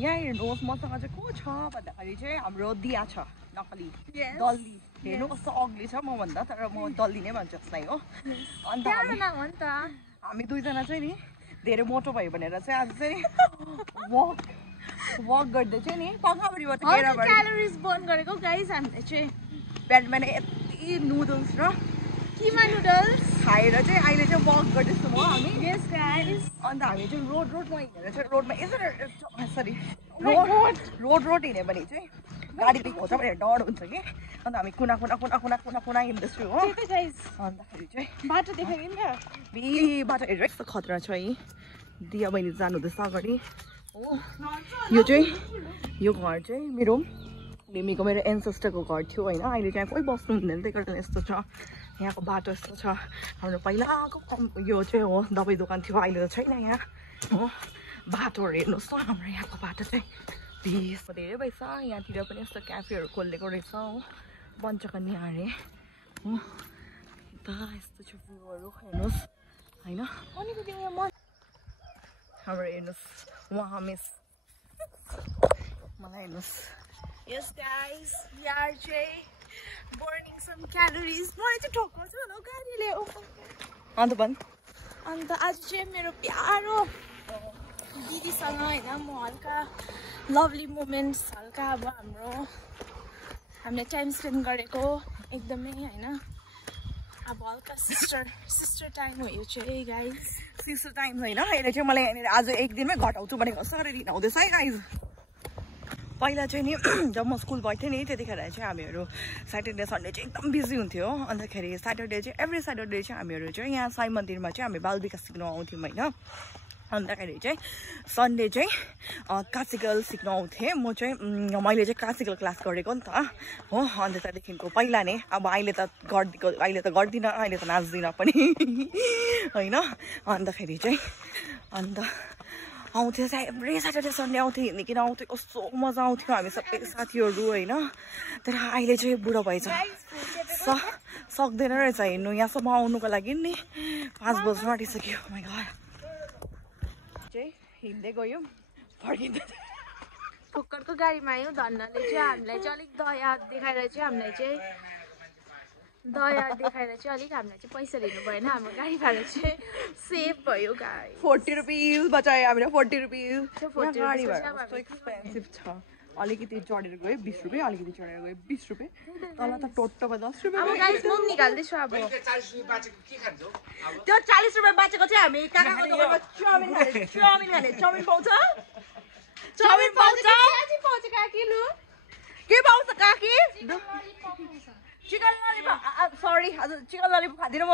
यहाँ हेर्नुहोस् मसँग चाहिँ को छ भन्दाखेरि चाहिँ हाम्रो दिया छ नकली डल्ली हेर्नु कस्तो अग्ली छ म भन्दा तर म डल्ली नै भन्छु उसलाई हो अन्त हामी दुईजना चाहिँ नि धेरै मोटो भयो भनेर चाहिँ आज चाहिँ वक गर्दै चाहिँ नि पङ्खाबारीबाट क्यालोरिज बर्न गरेको गाइस हामीले चाहिँ बिहान यति नुडल्स र किमा नुडल्स खाएर चाहिँ अहिले चाहिँ वक गर्दैछौँ हो हामी यस गाइस अन्त हामी चाहिँ रोडमा हिँडेर चाहिँ रोडमा यसरी सरी रोड हिँड्यो भने चाहिँ गाडी देखाउँछ भनेर डर हुन्छ कि अन्त हामी कुना हिँड्दैछु हो अन्तखेरि चाहिँ बाटो देखाइदिनु नि बाटो हेरेर यस्तो खतरा छ है दिया बहिनी जानु हुँदैछ अगाडि हो यो घर चाहिँ मेरो एन्सेस्टरको घर थियो होइन अहिले चाहिँ कोही बस्नु हुँदैन त्यही कारण यस्तो छ यहाँको बाटो यस्तो छ हाम्रो पहिलाको यो चाहिँ हो दबाई दोकान थियो अहिले त छैन यहाँ हो बाटोहरू हेर्नुहोस् न हाम्रो यहाँको बाटो चाहिँ बेस धेरै भएछ यहाँतिर पनि यस्तो क्याफेहरू खोलिदिएको रहेछ हो पञ्चकन्या अरे हो त यस्तो छ भ्यूहरू हेर्नुहोस् होइन हाम्रो हेर्नुहोस् उहाँ मिस मलाई हेर्नुहोस् Yes guys, we are burning some calories. मलाई चाहिँ ठोक्काउँछ होला हौ गाडीले अन्त भन् अन्त आज चाहिँ मेरो प्यारो दिदीसँग होइन म हल्का लभली मोमेन्ट्स हल्का अब हामीले टाइम स्पेन्ड गरेको एकदमै होइन अब हल्का सिस्टर टाइम हो यो चाहिँ गाइस सिस्टर टाइम होइन अहिले चाहिँ मलाई यहाँनिर आज एक दिनमै घटाउँछु भनेको सर दिन हुँदैछ है गाइस पहिला चाहिँ नि जब म स्कुल गर्थेँ नि त्यतिखेर चाहिँ हामीहरू स्याटरडे सन्डे चाहिँ एकदम बिजी हुन्थ्यो अन्तखेरि स्याटरडे चाहिँ एभ्री स्याटरडे चाहिँ हामीहरू चाहिँ यहाँ साई मन्दिरमा चाहिँ हामी बाल विकास सिक्नु आउँथ्यौँ होइन अन्तखेरि चाहिँ सन्डे चाहिँ क्लासिकल सिक्नु आउँथेँ म चाहिँ मैले चाहिँ क्लासिकल क्लास गरेको नि त हो अन्त त्यहाँदेखिको पहिला नै अब अहिले त गर्दिनँ अहिले त नाच्दिनँ पनि होइन अन्तखेरि चाहिँ अन्त आउँथ्यो एभ्री स्याटरडे सन्डे आउँथ्यो हिँड्किन आउँथ्यो कस्तो मजा आउँथ्यो हामी सबै साथीहरू होइन तर अहिले चाहिँ बुढो भएछ सक्दैन रहेछ हिँड्नु यहाँसम्म आउनुको लागि नि 5 बज्नु आँटिसक्यो माइ गॉड चाहिँ हिँड्दै गयौँ फर्किँदै ठोक्करको गाडीमा आयौँ धन्नाले चाहिँ हामीलाई चाहिँ अलिक दया देखाएर चाहिँ हामीलाई चाहिँ पैसा लिनु भएन हाम्रो गाडी भाडा चाहिँ सेभ भयो गाडी 40 रुपियाँ बचायो हामीले 40 रुपियाँ गाडी भाडा कस्तो एक्सपेन्सिभ छ अलिकति चढेर गयो 20 रुपियाँ अलिकति चढेर गयो 20 रुपियाँ तल त टोटोमा 10 रुपियाँ अब गाइस म निकाल्दैछु अब त्यो 40 रुपियाँ बाँचेको चाहिँ हामी काकाको दोकानमा चाउमिन खाने चाउमिन पाउँछ काकी लु के पाउँछ काकी चिकन ललिपप सरी हजुर चिकन ललिपप खाँदिनँ म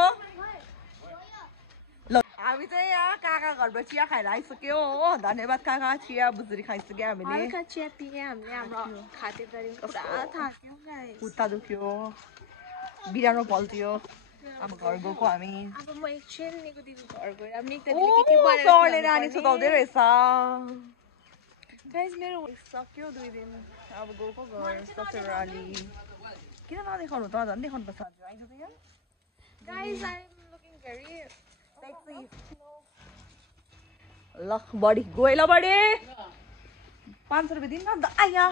ल हामी चाहिँ यहाँ काका घरमा चिया खाएर आइसक्यो हो धन्यवाद काका चिया बुजुरी खाइसक्यो हामीले हल्का चिया पिए हामीले हाम्रो खातेबारी पुरा थाक्यो गाइस खुट्टा दुख्यो बिरानो पल्थ्यो अब घर गएको हामी अब म एकछिन निको दिदी घर गएर अब निक दिदीले के बनाएर सरले नानी सुताउँदै रहेछ गाइस मेरो सक्यो 2 दिन अब गएको घर ससुराली किन नदेखाउनु त झन् देखाउनु पर्छ हजुर आइज त यहाँ guys I am looking very sexy ल बडी गयो ल बडी 500 रुपियाँ दिन न आया